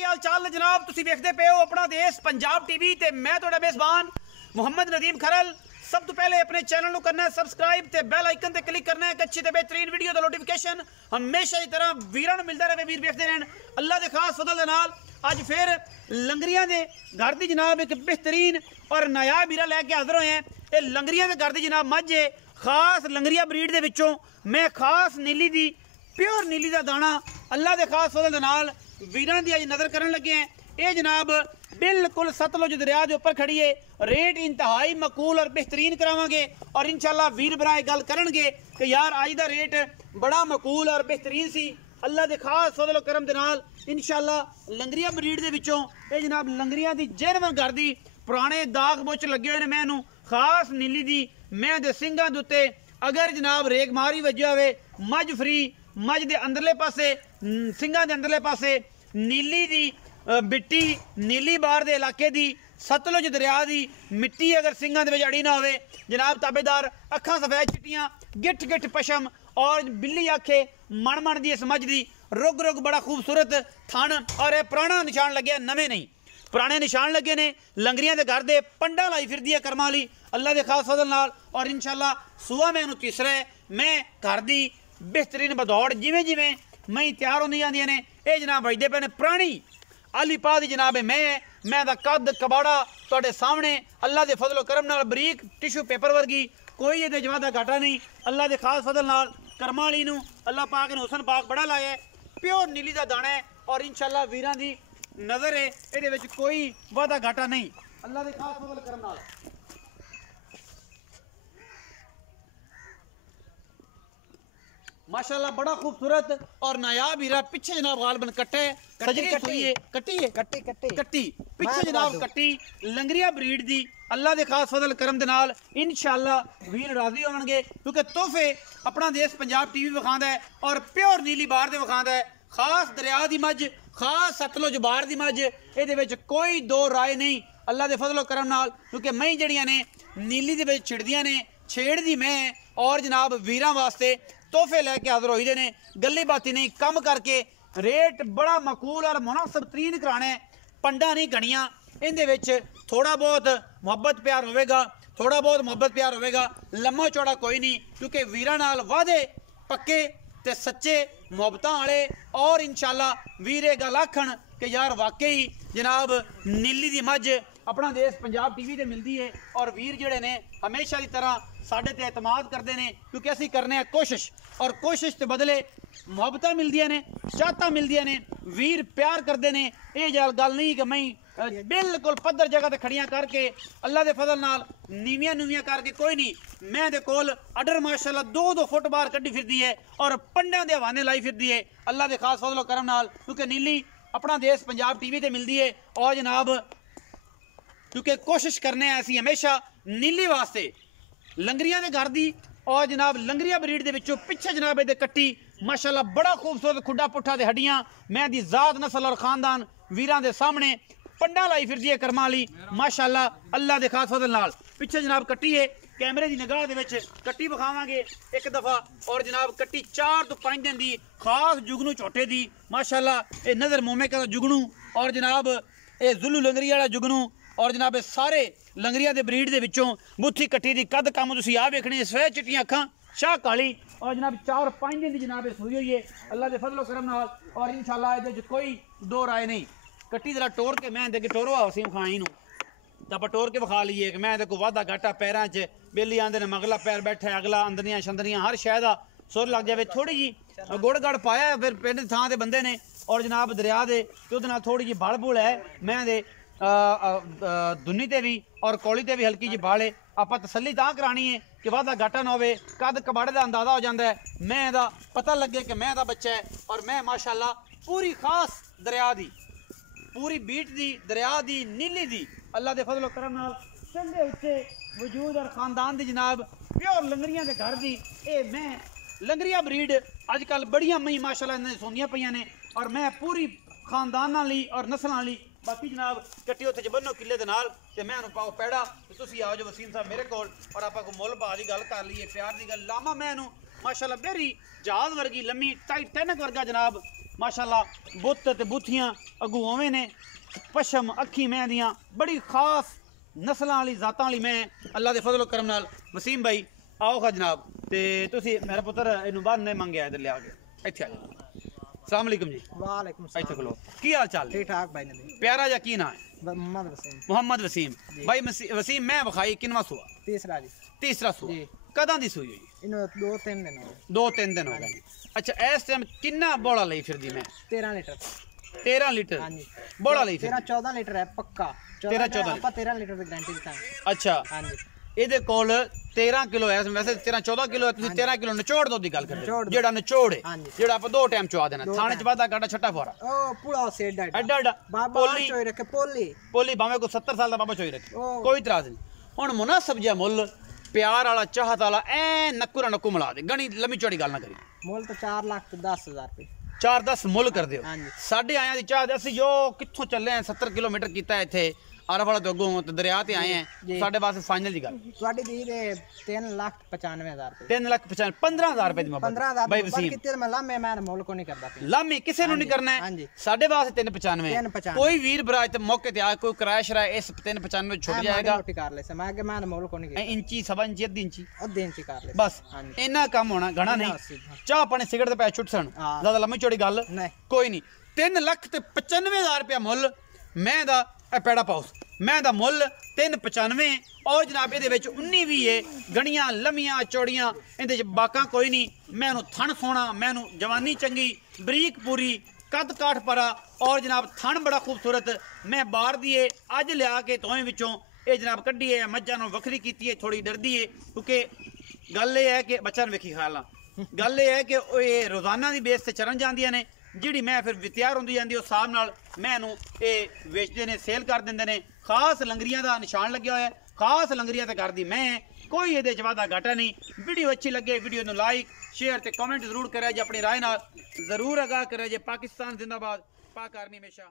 की हाल चाल है जनाब। तुसीं वेखदे पे हो अपना देश पंजाब टीवी ते मैं तुहाडा मेज़बान मुहम्मद नदीम खरल। सब तो पहले अपने चैनल को करना है सबसक्राइब ते बेल आइकन ते क्लिक करना है। एक अच्छी ते बेहतरीन वीडियो का नोटिफिकेशन हमेशा की तरह वीरां नूं मिलता रहे, वीर वेखदे रहन। अल्लाह के खास फजल दे नाल अज फिर लंगरियां दे घर दी जनाब एक बेहतरीन और नायाब हीरा लैके हाजिर होए हैं। ये लंगरियां दे घर दी जनाब मझ है, खास लंगरिया ब्रीड दे विचों मैं खास नीली दी प्योर नीली का दाना अल्लाह के खास फजल दे नाल वीरां दी अज नज़र करन लगे हैं। ये जनाब बिल्कुल सतलुज दरिया के उपर खड़ी है। रेट इंतहाई मकूल और बेहतरीन करावांगे और इंशाल्लाह वीर भरा गल करनगे कि यार अज दा रेट बड़ा मकूल और बेहतरीन सी। अल्लाह के खास फजल करम दे नाल इंशाल्लाह लंगरिया ब्रीड दे विचों ये जनाब लंगरिया दी जेनवन घर दी पुराने दाग मुच लगे हुए ने। मैं खास नीली दी मैं दे सिंगां दे उत्ते अगर जनाब रेग मारी वजी होवे मझ फ्री मझ दे अंदरले पासे सिंगां दे अंदरले पासे नीली दी मिट्टी नीली बार दे इलाके दी सतलुज दरिया दी मिट्टी अगर सिंगां दे विच अड़ी ना होवे जनाब ताबेदार अखां सफेद चिट्टियां गिठ गिठ पशम और बिल्ली आखे मण मण दी इस मझ दी रुग रुग बड़ा खूबसूरत थन और यह पुराना निशान लगे नवे नहीं पुराने निशान लगे ने। लंगरियां दे घर दे पंडा लाई फिरदी है करमां वाली अल्लाह के खास फजल नाल और इंशाल्लाह सुबह मैं तीसरा है मैं घर दी बेहतरीन बदौड़ जिमें जिमें मई तैयार होंदी जांदियां ने ये जनाब बजदे पे ने पुरानी आली पा दी जनाब है मैं दा कद कबाड़ा तुहाडे सामने अल्लाह के फजलो करम नाल बरीक टिशू पेपर वर्गी कोई ये जवादा घाटा नहीं। अल्लाह के खास फजल नाल करमां वाली नूं अल्लाह पाक ने हुसन पाक बड़ा लाया है। प्योर नीली का दाना है और इंशाल्लाह वीरां दी नज़र है ये कोई वादा घाटा नहीं अल्लाह के खास फजल करम नाल। माशाल्लाह बड़ा खूबसूरत और नायाब हीरा पीछे जनाब गालबन कट्टे कट्टी पीछे जनाब कट्टी लंगरिया ब्रीड दी अल्लाह के खास फजल करम दे नाल इंशाल्लाह वीर राजी होणगे क्योंकि तोहफे अपना देश पंजाब टीवी विखांदा है और प्योर नीली बार दे विखांदा है। खास दरिया दी मझ खास सतलुज बार दी मझ इहदे विच कोई दो राय नहीं अल्लाह के फजलो करम नाल क्योंकि मई जड़ियां ने नीली दे विच छिड़दियां ने छेड़ दी मैं और जनाब वीरां वास्ते तोहफे लैके हाजिर होई दे ने गल्ली बाती नहीं कम करके रेट बड़ा मकूल और मुनासिब तरीन कराने पंडा नहीं गणियां इहदे विच थोड़ा बहुत मुहब्बत प्यार होवेगा थोड़ा बहुत मुहब्बत प्यार होवेगा लम्मा चौड़ा कोई नहीं क्योंकि वीरां नाल वादे पक्के ते सच्चे मुहब्बतां वाले और इंशाल्लाह वीर ये गल आखण कि यार वाकई जनाब नीली दी मझ अपना देश पंजाब टीवी ते मिलती है और वीर जिहड़े ने हमेशा की तरह साडे ते एतमाद करते हैं क्योंकि असीं करने हैं कोशिश और कोशिश के बदले मुहब्बतां मिलदियां ने चाहतां मिलदियां ने वीर प्यार करते हैं। ये गल नहीं कि मैं बिल्कुल पद्धर जगह ते खड़ियां करके अल्लाह के फजल नाल नीवियां नुवियां करके कोई नहीं मैं दे कोल अडर माशाल्लाह 2-2 फुट बाहर कड्डी फिरदी है और पंडा दे हवाने लाई फिरदी है अल्लाह के खास फजलो करम नाल क्योंकि नीली अपना देश पंजाब टीवी ते मिलती है और जनाब क्योंकि कोशिश करने ऐसी हमेशा नीली वास्ते लंगरियां दे घर दी और जनाब लंगरिया ब्रीड दे विचों पिछे जनाब ये कट्टी माशाल्लाह बड़ा खूबसूरत खुडा पुट्ठा ते हड्डियां मैं दी जात नस्ल और खानदान वीरां दे सामने पंडा लाई फिरदी है करमां वाली माशाल्लाह अल्लाह के खास फजल नाल। पिछे जनाब कट्टी है कैमरे की निगाह दे विच कट्टी विखावांगे एक दफ़ा और जनाब कट्टी 4 तो 5 दिन दी खास जुगनू झोटे दी माशाल्लाह ये नज़र मोमे का जुगनू और जनाब ये जुल्लू लंगरी वाला जुगनू और जनाब सारे लंगरिया के ब्रीड के विचों बुत्थी कट्टी की कद कम तुसीं आ वेखनी सफेद चिट्टियां अखां शाह काली और जनाब 4-5 दिन की जनाब सूई हुई है अल्लाह के फजलो करम नाल और इंशाल्लाह ये कोई दो राय नहीं। कट्टी जरा टोर के मैं देखे टोरो आसी खाई नूं तो आप टोर के विखा लीए कि मैं देखो वाधा घाटा पैरों च बेली आंदे ने मगला पैर बैठे अगला अंदरियां शंदरियां हर शह का सुर लग जाए थोड़ी जी गुड़ गड़ पाया फिर पिंड थां ते बंदे ने और जनाब दरिया दे तो थोड़ी जी बल बुल है मैं दे दुनी ते भी और कौली ते भी हल्की जी बाल है आप तसली तां करानी है कि वाधा घाटा ना होवे कद कबाड़े का अंदाजा हो जाता है मैं दा पता लगे कि मैं दा बच्चा है और मैं माशाल्लाह पूरी खास दरिया दी पूरी बीट दी दरिया दी नीली दी अल्लाह के फजलो करम नाल चंगे उच्चे वजूद और खानदान दी जनाब प्योर लंगरियां के घर दी ए मैं लंगरिया ब्रीड अजकल बड़ियां मई माशाल्लाह इन्हां सोंदियां पईयां ने और मैं पूरी खानदान ली और नस्लों ली बाकी जनाब कट्टी उत्थे बन्नो किले दे नाल ते मैं पाओ पैड़ा ते तुसीं आओ जो वसीम साहब मेरे कोल और आपां को मुल भाव की गल कर लीए प्यार की गल लामा मैं माशाल्लाह बेरी जहाज वर्गी लम्मी टाइटैनिक वर्गा जनाब माशाअल्लाह बुत ते बुथियां अगू ओवें ने पशम अखी मैं दियां बड़ी खास नस्लां वाली जातां वाली मैं अल्लाह दे फजल करम नाल। वसीम भाई आओ खा जनाब ते तुसी मेरा पुत्र इनू बाहर ने मंगया इधर ले आके इत्थे आ जाओ। अस्सलाम वालेकुम जी। वालेकुम इत्थे सलाम। खलो की हाल चाल ठीक ठाक भाई नबी। प्यारा जा की ना है मोहम्मद वसीम। मोहम्मद वसीम भाई वसीम मैं बखाई किनवा सुआ तीसरा जी। तीसरा सुआ जी। कदां दी सुई हुई इन्हों 2-3 दिन हो गए। 2-3 दिन हो गए। अच्छा इस टाइम किन्ना बोला लई फिर दी मैं 13 लीटर। 13 लीटर हाँ जी। बोला लई फिर 13-14 लीटर है पक्का। 13-14 ਆਪਾਂ 13 ਲੀਟਰ ਦੀ ਗਾਰੰਟੀ ਦਿੱਤਾ ਹੈ। अच्छा हाँ जी। ਇਹਦੇ ਕੋਲ 13 ਕਿਲੋ ਹੈ ਵੈਸੇ 13-14 ਕਿਲੋ ਹੈ ਤੁਸੀਂ 13 ਕਿਲੋ ਨਿਚੋੜ ਦੁੱਧ ਦੀ ਗੱਲ ਕਰਦੇ ਨਿਚੋੜ ਹੋ ਦੁੱਧ। ਜਿਹੜਾ ਨਿਚੋੜ ਹੈ ਹਾਂਜੀ। ਜਿਹੜਾ ਆਪਾਂ ਦੋ ਟਾਈਮ ਚਵਾ ਦੇਣਾ ਦੋ ਥਾਣੇ ਚ ਟਾਈਮ। ਵਾਦਾ ਕਾਟਾ ਛੱਟਾ ਫੋਰਾ ਉਹ ਪੂਰਾ ਸੇਡ ਐਡਾ ਐਡਾ ਬਾਬਾ ਪੋਲੀ ਚੋਈ ਰੱਖੇ ਪੋਲੀ। ਪੋਲੀ ਭਾਵੇਂ ਕੋ 70 ਸਾਲ ਦਾ ਬਾਬਾ ਚੋਈ ਰੱਖੇ ਉਹ। ਕੋਈ ਇਤਰਾਜ਼ ਨਹੀਂ। ਹੁਣ ਮੁਨਾਸਬ ਜਿਹਾ ਮੁੱਲ ਪਿਆਰ ਵਾਲਾ ਚਾਹਤ ਵਾਲਾ ਐ ਨੱਕੂ ਨੱਕੂ ਮਿਲਾ ਦੇ ਗਣੀ ਲੰਮੀ ਚੌੜੀ ਗੱਲ ਨਾ ਕਰੀ ਮੁੱਲ ਤਾਂ 4,10,000 ਰੁਪਏ। 4-10 ਮੁੱਲ ਕਰ ਦਿਓ ਹਾਂਜੀ। ਸਾਡੇ ਆਇਆਂ ਦੀ ਚਾਹ ਅਸੀਂ ਜੋ ਕਿੱਥੋਂ ਚੱਲੇ ਆ 70 ਕਿਲੋਮੀਟਰ ਕੀਤਾ ਇੱਥੇ ਆਰਫ ਵਾਲਾ ਤੋਂ ਅੱਗੋਂ ਤੇ ਦਰਿਆ ਤੇ ਆਏ ਆ ਜੀ। ਸਾਡੇ ਵਾਸਤੇ ਫਾਈਨਲ ਦੀ ਗੱਲ ਤੁਹਾਡੀ ਦੀ ਦੇ 3,95,000 ਰੁਪਏ। 3,95,000 15,000 ਰੁਪਏ ਦੀ ਮੁਹੱਬਤ 15,000 ਬਾਈ ਪਰ ਵਸੀਮ ਕਿਤੇ ਮੈਂ ਲਾਮੇ ਮੈਂ ਮੁੱਲ ਕੋ ਨਹੀਂ ਕਰਦਾ ਪਿਆ। ਲਾਮੀ ਕਿਸੇ ਨੂੰ ਨਹੀਂ ਕਰਨਾ ਹੈ ਹਾਂਜੀ। ਸਾਡੇ ਵਾਸਤੇ 395 395 ਕੋਈ ਵੀਰ ਬਰਾਜ ਤੇ ਮੌਕੇ ਤੇ ਆ ਕੋਈ ਕਿਰਾਇਆ ਸ਼ਰਾਇਆ ਇਸ 395 ਛੁੱਟ ਜਾਏਗਾ ਰੋਟੀ ਕਰ ਲੈ ਮੈਂ ਕਿ ਮੈਂ ਮੁੱਲ ਕੋ ਨਹੀਂ ਐ ਇੰਚੀ ਸਵਾ ਇੰਚੀ ਅੱਧੀ ਇੰਚੀ ਉਹ ਦਿਨ ਚ ਕਰ ਲੈ ਬਸ ਹਾਂਜੀ। ਇੰਨਾ ਕੰਮ ਹੋਣਾ ਘਣਾ ਨਹੀਂ ਚਾਹ ਪਾਣੀ ਸਿਗਰਟ ਤੇ ਪੈ ਛੁੱਟ ਸਣ ਹਾਂ। ਜ਼ਿਆਦਾ ਲੰਮੀ ਚੌੜੀ ਗੱਲ ਨਹੀਂ। ਕੋਈ ਨਹੀਂ 3,95,000 ਰੁਪਇਆ ਮੁੱਲ ਮੈਂ ਦਾ ਇਹ ਪੈੜਾ ਪਾਉਸ ਮੈਂ ਦਾ ਮੁੱਲ 395 ਔਰ ਜਨਾਬ ਇਹਦੇ ਵਿੱਚ 19 ਵੀ ਏ ਗਣੀਆਂ ਲੰਮੀਆਂ ਚੌੜੀਆਂ ਇਹਦੇ ਚ ਬਾਕਾਂ ਕੋਈ ਨਹੀਂ ਮੈਨੂੰ ਥਣ ਸੋਹਣਾ ਮੈਨੂੰ ਜਵਾਨੀ ਚੰਗੀ ਬਰੀਕ ਪੂਰੀ ਕੱਦ ਕਾਠ ਪਰਾ ਔਰ ਜਨਾਬ ਥਣ ਬੜਾ ਖੂਬਸੂਰਤ ਮੈਂ ਬਾਹਰ ਦੀ ਏ ਅੱਜ ਲਿਆ ਕੇ ਤੋਏ ਵਿੱਚੋਂ ਇਹ ਜਨਾਬ ਕੱਢੀ ਏ ਮੱਝਾਂ ਨੂੰ ਵੱਖਰੀ ਕੀਤੀ ਏ ਥੋੜੀ ਡਰਦੀ ਏ ਕਿਉਂਕਿ ਗੱਲ ਇਹ ਹੈ ਕਿ ਬੱਚਾ ਨੂੰ ਵੇਖੀ ਖਾਲਾ ਗੱਲ ਇਹ ਹੈ ਕਿ ਇਹ ਰੋਜ਼ਾਨਾ ਦੀ ਬੇਸ ਤੇ ਚਰਨ ਜਾਂਦੀਆਂ ਨੇ ਜਿਹੜੀ ਮੈਂ ਫਿਰ ਤਿਆਰ ਹੁੰਦੀ ਜਾਂਦੀ ਉਸ ਹਿਸਾਬ ਨਾਲ ਮੈਂ ਇਹਨੂੰ ਇਹ ਵੇਚਦੇ ਨੇ ਸੇਲ ਕਰ ਦਿੰਦੇ ਨੇ ਖਾਸ ਲੰਗਰੀਆਂ ਦਾ ਨਿਸ਼ਾਨ ਲੱਗਿਆ ਹੋਇਆ ਖਾਸ ਲੰਗਰੀਆਂ ਤੇ ਕਰਦੀ ਮੈਂ ਕੋਈ ਇਹਦੇ ਚ ਵਾਦਾ ਘਾਟਾ ਨਹੀਂ। ਵੀਡੀਓ ਅੱਛੀ ਲੱਗੇ ਵੀਡੀਓ ਨੂੰ ਲਾਈਕ शेयर ते कमेंट जरूर करें जे अपनी राय नाल जरूर आगाह करें जे पाकिस्तान जिंदाबाद पाक आर्मी हमेशा